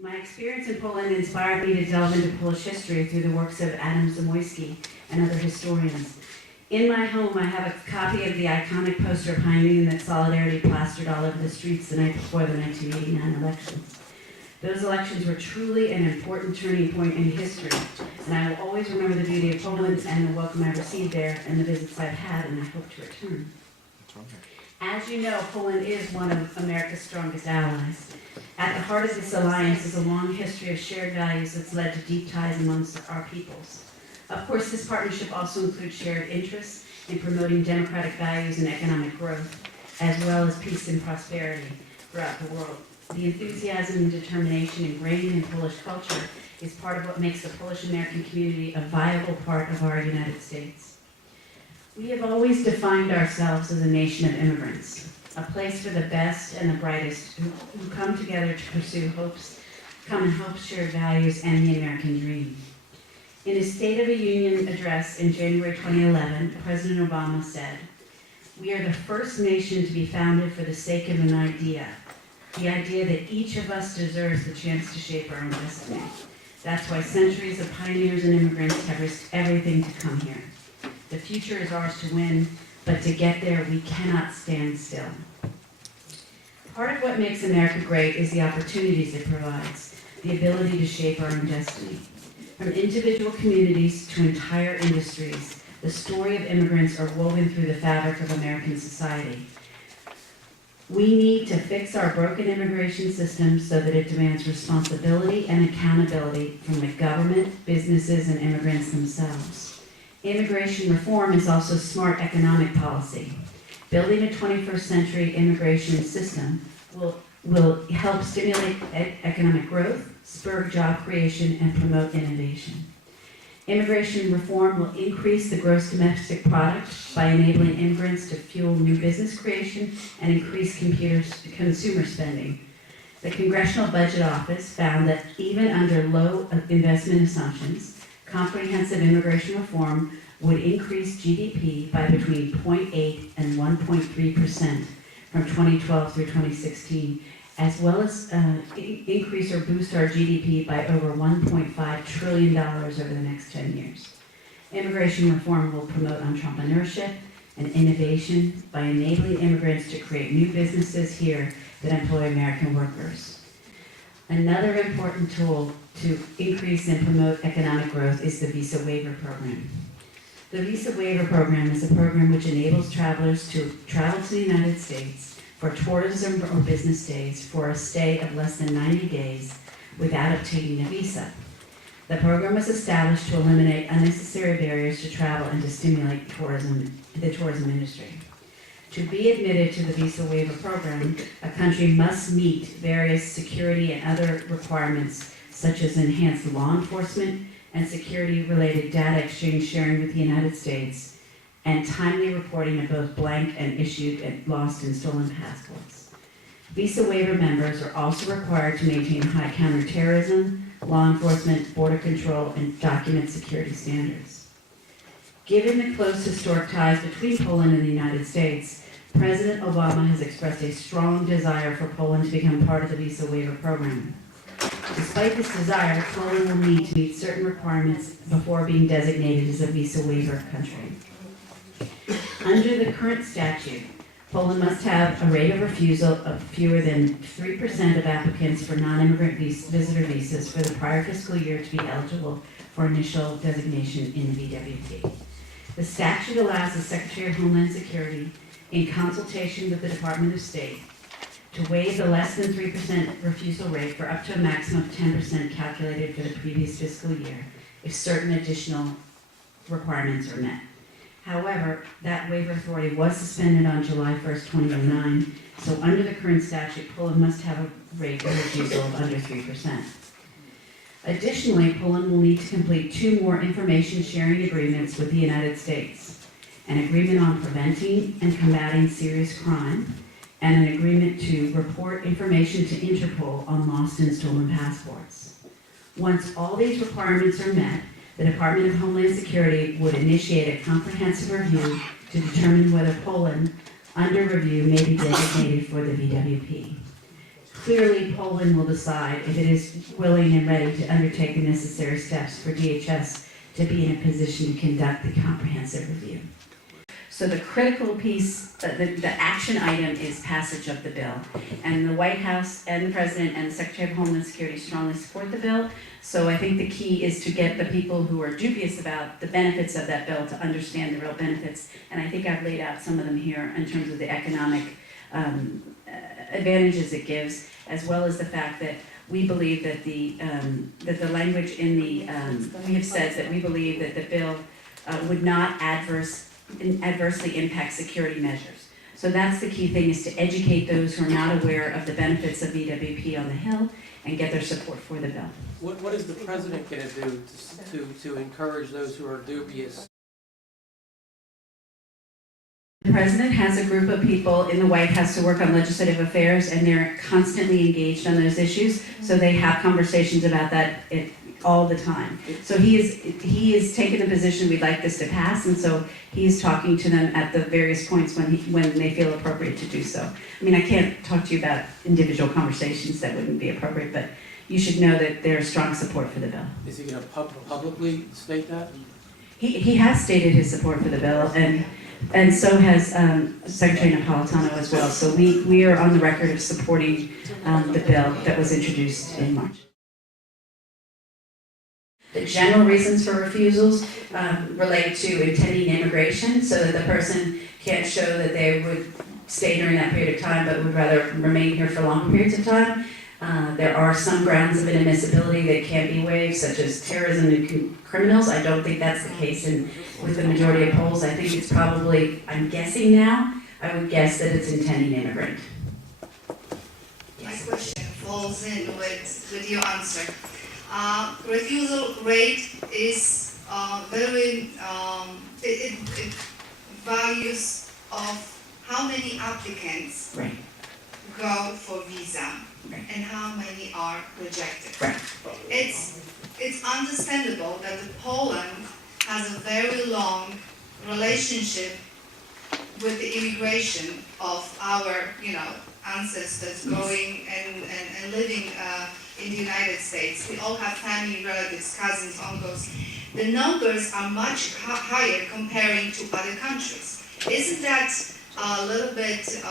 My experience in Poland inspired me to delve into Polish history through the works of Adam Zamoyski and other historians. In my home, I have a copy of the iconic poster of Hymning that Solidarity plastered all over the streets the night before the 1989 elections. Those elections were truly an important turning point in history, and I will always remember the beauty of Poland and the welcome I received there and the visits I've had, and I hope to return. As you know, Poland is one of America's strongest allies. At the heart of this alliance is a long history of shared values that's led to deep ties amongst our peoples. Of course, this partnership also includes shared interests in promoting democratic values and economic growth, as well as peace and prosperity throughout the world. The enthusiasm and determination ingrained in Polish culture is part of what makes the Polish-American community a viable part of our United States. We have always defined ourselves as a nation of immigrants, a place for the best and the brightest who come together to pursue common hopes, shared values, and the American dream. In his State of the Union address in January 2011, President Obama said, "We are the first nation to be founded for the sake of an idea, the idea that each of us deserves the chance to shape our own destiny. That's why centuries of pioneers and immigrants have risked everything to come here. The future is ours to win, but to get there, we cannot stand still." Part of what makes America great is the opportunities it provides, the ability to shape our own destiny. From individual communities to entire industries, the story of immigrants are woven through the fabric of American society. We need to fix our broken immigration system so that it demands responsibility and accountability from the government, businesses, and immigrants themselves. Immigration reform is also smart economic policy. Building a 21st century immigration system will help stimulate economic growth, spur job creation, and promote innovation. Immigration reform will increase the gross domestic product by enabling immigrants to fuel new business creation and increase consumer spending. The Congressional Budget Office found that even under low investment assumptions, comprehensive immigration reform would increase GDP by between 0.8 and 1.3% from 2012 through 2016, as well as increase or boost our GDP by over $1.5 trillion over the next 10 years. Immigration reform will promote entrepreneurship and innovation by enabling immigrants to create new businesses here that employ American workers. Another important tool to increase and promote economic growth is the Visa Waiver Program. The Visa Waiver Program is a program which enables travelers to travel to the United States for tourism or business days for a stay of less than 90 days without obtaining a visa. The program was established to eliminate unnecessary barriers to travel and to stimulate the tourism industry. To be admitted to the Visa Waiver Program, a country must meet various security and other requirements such as enhanced law enforcement and security-related data exchange sharing with the United States, and timely reporting of both blank and issued and lost and stolen passports. Visa waiver members are also required to maintain high counterterrorism, law enforcement, border control, and document security standards. Given the close historic ties between Poland and the United States, President Obama has expressed a strong desire for Poland to become part of the Visa Waiver Program. Despite this desire, Poland will need to meet certain requirements before being designated as a Visa Waiver country. Under the current statute, Poland must have a rate of refusal of fewer than 3% of applicants for non-immigrant visitor visas for the prior fiscal year to be eligible for initial designation in the VWP. The statute allows the Secretary of Homeland Security, in consultation with the Department of State, to waive the less than 3% refusal rate for up to a maximum of 10% calculated for the previous fiscal year if certain additional requirements are met. However, that waiver authority was suspended on July 1st, 2009, so under the current statute, Poland must have a rate of refusal of under 3%. Additionally, Poland will need to complete 2 more information sharing agreements with the United States, an agreement on preventing and combating serious crime, and an agreement to report information to Interpol on lost and stolen passports. Once all these requirements are met, the Department of Homeland Security would initiate a comprehensive review to determine whether Poland, under review, may be designated for the VWP. Clearly, Poland will decide if it is willing and ready to undertake the necessary steps for DHS to be in a position to conduct the comprehensive review. So the critical piece, the action item is passage of the bill. And the White House and the President and the Secretary of Homeland Security strongly support the bill. So I think the key is to get the people who are dubious about the benefits of that bill to understand the real benefits. And I think I've laid out some of them here in terms of the economic advantages it gives, as well as the fact that we believe that the language in the, we have said that we believe that the bill would not adversely impact security measures. So that's the key thing, is to educate those who are not aware of the benefits of EWP on the Hill and get their support for the bill. What is the President going to do to encourage those who are dubious? The President has a group of people in the White House to work on legislative affairs, and they're constantly engaged on those issues, so they have conversations about that all the time. So he is taken the position we'd like this to pass, and so he's talking to them at the various points when they feel appropriate to do so. I mean, I can't talk to you about individual conversations, that wouldn't be appropriate, but you should know that there's strong support for the bill. Is he going to publicly state that? He has stated his support for the bill, and so has Secretary Napolitano as well. So we are on the record of supporting the bill that was introduced in March. The general reasons for refusals relate to intending immigration, so that the person can't show that they would stay during that period of time, but would rather remain here for longer periods of time. There are some grounds of inadmissibility that can be waived, such as terrorism and criminals. I don't think that's the case with the majority of polls. I think it's probably, I'm guessing now, I would guess that it's intending immigrant. My question falls in with your answer. Refusal rate is very, it values of how many applicants Right. go for visa, Right. and how many are rejected. Right. It's understandable that Poland has a very long relationship with the immigration of our, ancestors going and living in the United States. We all have family, relatives, cousins, uncles. The numbers are much higher comparing to other countries. Isn't that a little bit,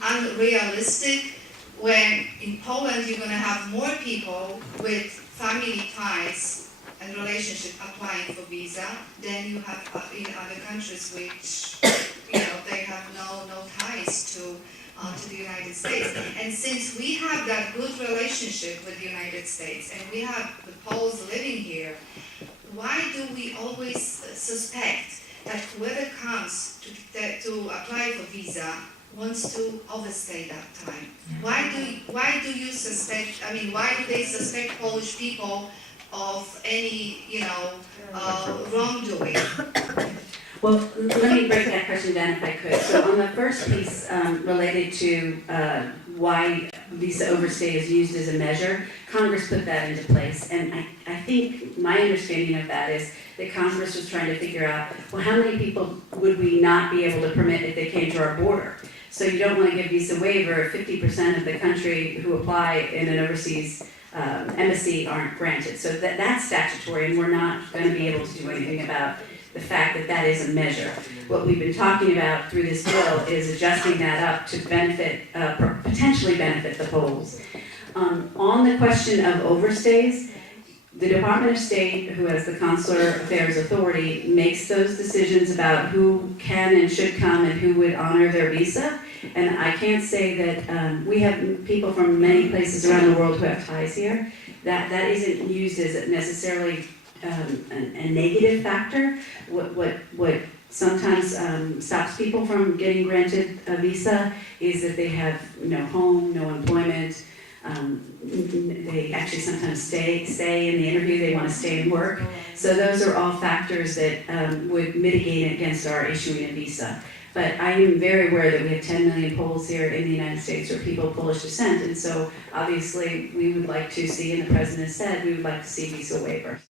unrealistic, when in Poland you're going to have more people with family ties and relationship applying for visa than you have in other countries which, they have no ties to the United States. And since we have that good relationship with the United States, and we have the Poles living here, why do we always suspect that whoever comes to apply for visa wants to overstay that time? Why do you suspect, why do they suspect Polish people of any, wrongdoing? Well, let me break that question down if I could. So on the first piece related to why visa overstay is used as a measure, Congress put that into place. And I think my understanding of that is that Congress was trying to figure out, well, how many people would we not be able to permit if they came to our border? So you don't want to give visa waiver if 50% of the country who apply in an overseas embassy aren't granted. So that's statutory, and we're not going to be able to do anything about the fact that that is a measure. What we've been talking about through this bill is adjusting that up to benefit, potentially benefit the Poles. On the question of overstays, the Department of State, who has the Consular Affairs Authority, makes those decisions about who can and should come and who would honor their visa. And I can't say that we have people from many places around the world who have ties here. That isn't used as necessarily a negative factor. What sometimes stops people from getting granted a visa is that they have no home, no employment. They actually sometimes say in the interview they want to stay and work. So those are all factors that would mitigate against our issuing a visa. But I am very aware that we have 10 million Poles here in the United States, or people of Polish descent, and so obviously we would like to see, and the President said, we would like to see visa waivers.